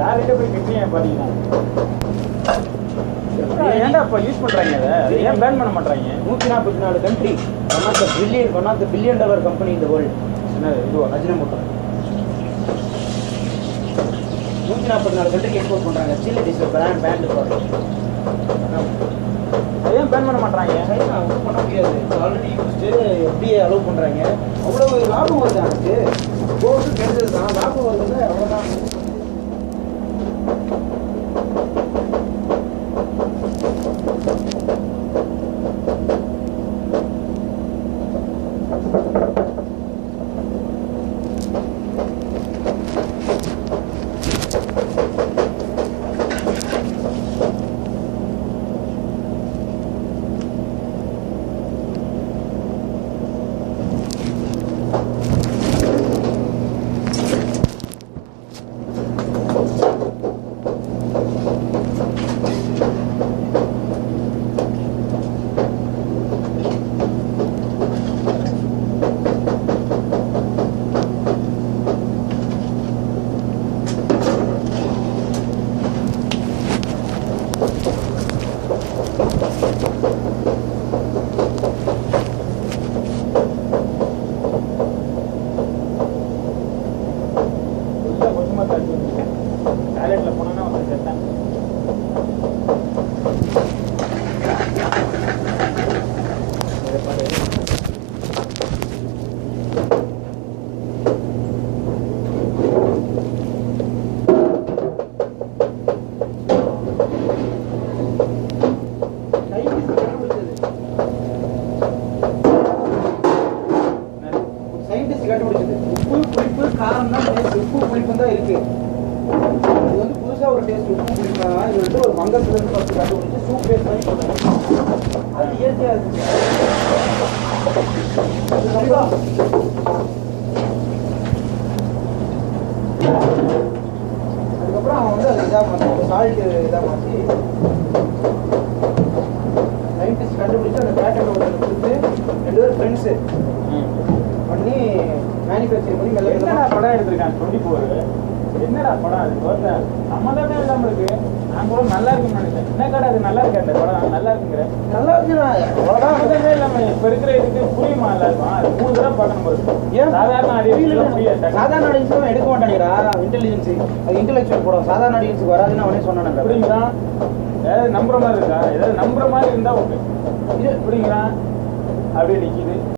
யார்கிட்ட போய் கிட்னியை பார்த்தீங்கன்னா ஏன்டா இப்போ யூஸ் பண்ணுறாங்க அதை ஏன் பேன் பண்ண மாட்டாங்க? 144 country, one of the billion dollar company இந்த வேர்ல்டு. என்ன இது அஜினமோட்டோ 144 கண்ட்ரிக்கு எக்ஸ்போர்ட் பண்ணுறாங்க. Still it is banned for. ஏன் பேன் பண்ண மாட்டாங்க? சைனா ஒன்றும் பண்ண முடியாது. ஆல்ரெடி யூஸ்டு எப்படியே அலோவ் பண்ணுறாங்க. அவ்வளோ லாபம் வருது அதுக்கு. கோர்ட்டு கெடுதல் தான், லாபம் வருதுன்னு அவ்வளோதான். டாய்லெட்டில் போனோன்னா வந்து செத்தேன். சயின்டிஸ்ட் கண்டுபிடிச்சது உப்பு புளிப்பு காரம் தான் டேஸ்ட். உப்பு புளிப்பு தான் இருக்கு. இது வந்து புதுசாக ஒரு டேஸ்ட். உப்பு புளிப்பா இது வந்து ஒரு மங்கத்துலேருந்து ஃபஸ்ட்டு கண்டுபிடிச்சி சூப் டேஸ்ட் மாதிரி சொல்லுவாங்க. அது இயற்கையாக இருக்கு. அதுக்கப்புறம் அவன் வந்து அது இதாக மாற்றி சால்ட்டு இதாக மாற்றி சயின்டிஸ்ட் கண்டுபிடிச்சி அந்த பேட்டர்ன் ஒருத்தர் கொடுத்து 2 பேரும் ஃப்ரெண்ட்ஸு பண்ணி மேனுஃபேக்சரிங் பண்ணி மெல்ல என்னடா படம் எடுத்திருக்கான் 24? என்னடா படம் அது பார்த்தா சம்மந்தமே இல்லாமல் இருக்கு. நான் கூட நல்லா இருக்குன்னு நினைச்சேன். என்ன கடை அது நல்லா இருக்கு, அந்த படம் நல்லா இருக்குங்கிற. நல்லா இருக்குண்ணா. அவ்வளோதான் சம்மந்தமே இல்லாமல் இப்போ இருக்கிற இதுக்கு புரியுமா எல்லாருக்கும்? அது 3 தடவை பார்க்கணும் போது. ஏன் சாதாரண ஆடியன்ஸ் புரியாது. சாதாரண ஆடியன்ஸும் எடுக்க மாட்டாங்கடா. இன்டெலிஜென்ஸு அது இன்டெலெக்சுவல் படம். சாதாரண ஆடியன்ஸுக்கு வராதுன்னு அவனே சொன்னான். புரியுங்களா? ஏதாவது நம்புற மாதிரி இருக்கா? ஏதாவது நம்புற மாதிரி இருந்தா ஓகே. இது புரியுங்களா? அப்படியே நிற்கிது.